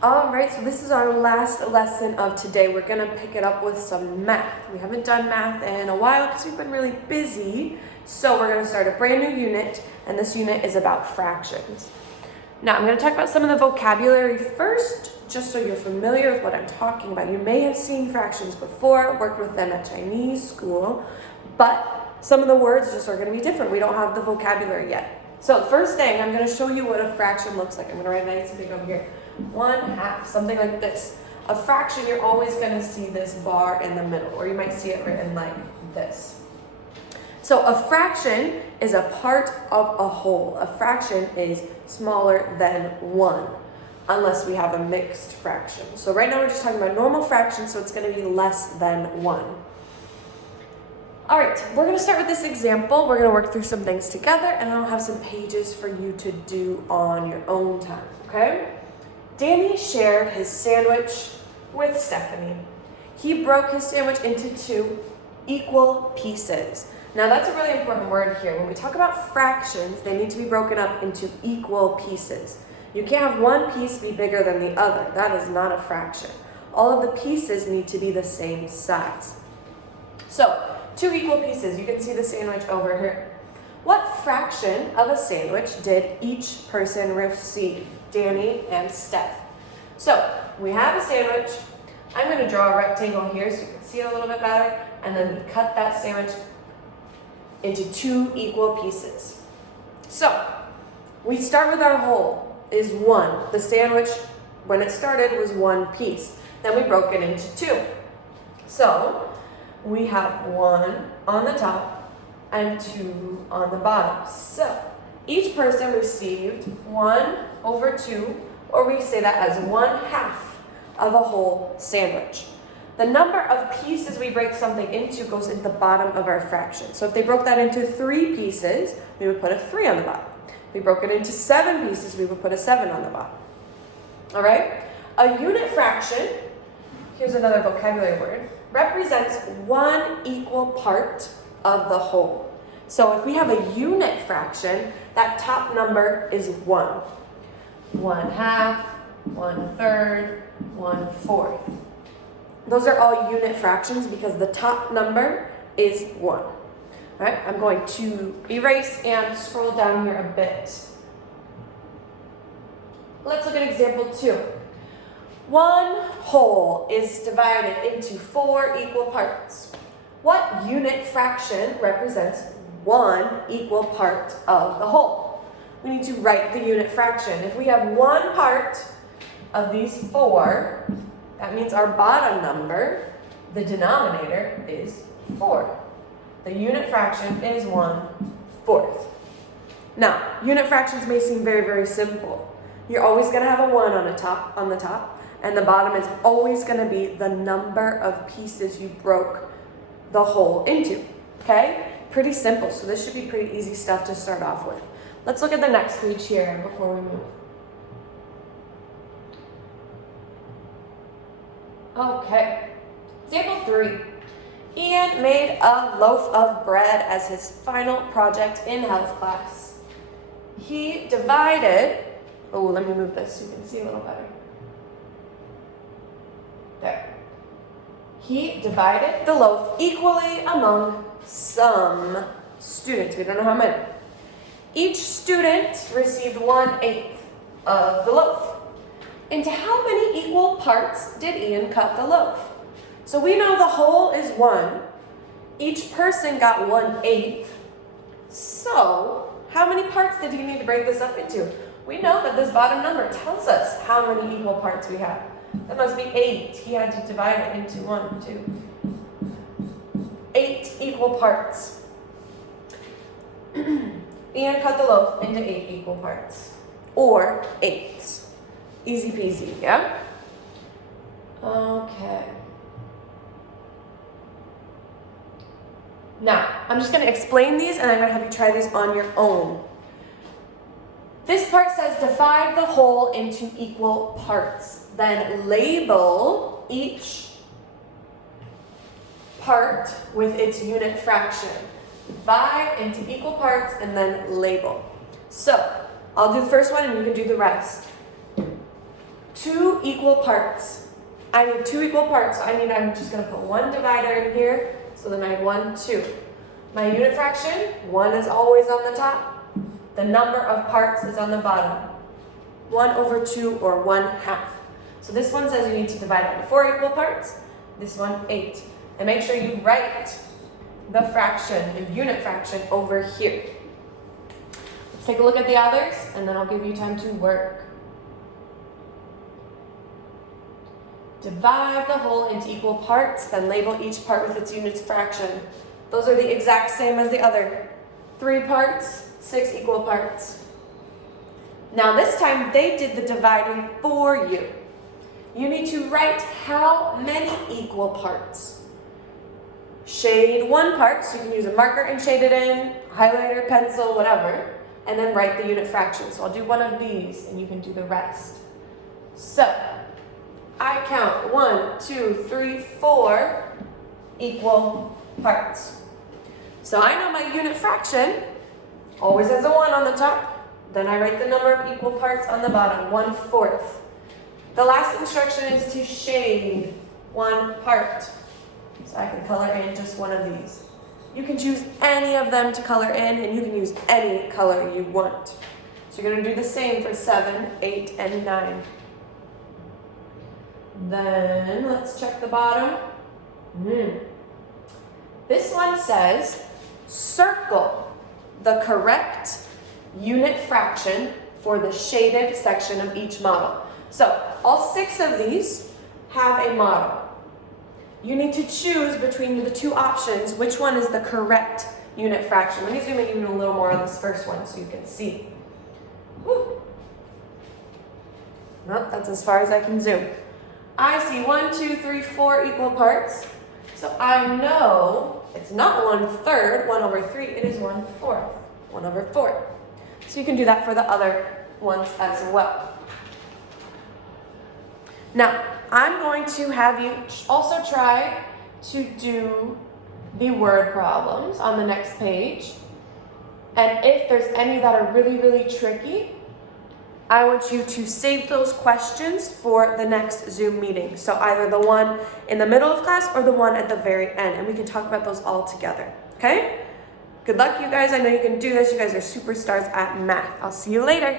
All right, so this is our last lesson of today. We're gonna pick it up with some math. We haven't done math in a while because we've been really busy. So we're gonna start a brand new unit, and this unit is about fractions. Now I'm gonna talk about some of the vocabulary first, just so you're familiar with what I'm talking about. You may have seen fractions before, worked with them at Chinese school, but some of the words just are gonna be different. We don't have the vocabulary yet. So the first thing, I'm gonna show you what a fraction looks like. I'm gonna write nice and big over here. 1/2, something like this. A fraction, you're always going to see this bar in the middle, or you might see it written like this. So a fraction is a part of a whole. A fraction is smaller than 1, unless we have a mixed fraction. So right now we're just talking about normal fractions, so it's going to be less than 1. All right, we're going to start with this example. We're going to work through some things together, and I'll have some pages for you to do on your own time, okay? Danny shared his sandwich with Stephanie. He broke his sandwich into 2 equal pieces. Now that's a really important word here. When we talk about fractions, they need to be broken up into equal pieces. You can't have one piece be bigger than the other. That is not a fraction. All of the pieces need to be the same size. So, 2 equal pieces. You can see the sandwich over here. What fraction of a sandwich did each person receive? Danny and Steph. So we have a sandwich. I'm going to draw a rectangle here so you can see it a little bit better, and then cut that sandwich into 2 equal pieces. So we start with our whole is 1. The sandwich, when it started, was 1 piece. Then we broke it into 2. So we have 1 on the top and 2 on the bottom. So each person received 1/2, or we say that as 1/2 of a whole sandwich. The number of pieces we break something into goes at the bottom of our fraction. So if they broke that into 3 pieces, we would put a 3 on the bottom. If we broke it into 7 pieces, we would put a 7 on the bottom. All right? A unit fraction, here's another vocabulary word, represents 1 equal part of the whole. So if we have a unit fraction, that top number is 1. 1/2, 1/3, 1/4. Those are all unit fractions because the top number is 1. All right, I'm going to erase and scroll down here a bit. Let's look at example 2. 1 whole is divided into 4 equal parts. What unit fraction represents 1 equal part of the whole? We need to write the unit fraction. If we have 1 part of these 4, that means our bottom number, the denominator, is 4. The unit fraction is 1/4. Now, unit fractions may seem very, very simple. You're always going to have a 1 on the top, and the bottom is always going to be the number of pieces you broke the whole into. Okay? Pretty simple, so this should be pretty easy stuff to start off with. Let's look at the next page here before we move. Okay, example 3. Ian made a loaf of bread as his final project in health class. He divided, let me move this so you can see a little better. There. He divided the loaf equally among some students. We don't know how many. Each student received 1/8 of the loaf. Into how many equal parts did Ian cut the loaf? So we know the whole is 1. Each person got 1/8. So how many parts did he need to break this up into? We know that this bottom number tells us how many equal parts we have. That must be 8. He had to divide it into 1, 2, 8 equal parts. Ian cut the loaf into 8 equal parts, or 8ths. Easy peasy, yeah? Okay. Now, I'm just going to explain these, and I'm going to have you try these on your own. This part says divide the whole into equal parts. Then label each part with its unit fraction. Divide into equal parts and then label. So, I'll do the first one and you can do the rest. 2 equal parts. I need 2 equal parts. So I'm just going to put 1 divider in here. So then I have 1, 2. My unit fraction, 1 is always on the top. The number of parts is on the bottom. 1 over 2 or 1/2. So this one says you need to divide it into 4 equal parts. This one, 8. And make sure you write the fraction, the unit fraction over here. Let's take a look at the others and then I'll give you time to work. Divide the whole into equal parts, then label each part with its unit fraction. Those are the exact same as the other. 3 parts, 6 equal parts. Now this time they did the dividing for you. You need to write how many equal parts. Shade 1 part, so you can use a marker and shade it in, highlighter, pencil, whatever, and then write the unit fraction. So I'll do one of these and you can do the rest. So I count 1, 2, 3, 4 equal parts. So I know my unit fraction always has a 1 on the top. Then I write the number of equal parts on the bottom, 1/4. The last instruction is to shade 1 part. So I can color in just one of these. You can choose any of them to color in and you can use any color you want. So you're going to do the same for 7, 8, and 9. Then let's check the bottom. This one says, circle the correct unit fraction for the shaded section of each model. So all 6 of these have a model. You need to choose between the 2 options which one is the correct unit fraction. Let me zoom in even a little more on this first one so you can see. Woo. Nope, that's as far as I can zoom. I see 1, 2, 3, 4 equal parts. So I know it's not 1/3, 1 over 3, it is 1/4, 1 over 4. So you can do that for the other ones as well. Now, I'm going to have you also try to do the word problems on the next page. And if there's any that are really, really tricky, I want you to save those questions for the next Zoom meeting. So either the one in the middle of class or the one at the very end. And we can talk about those all together. Okay? Good luck, you guys. I know you can do this. You guys are superstars at math. I'll see you later.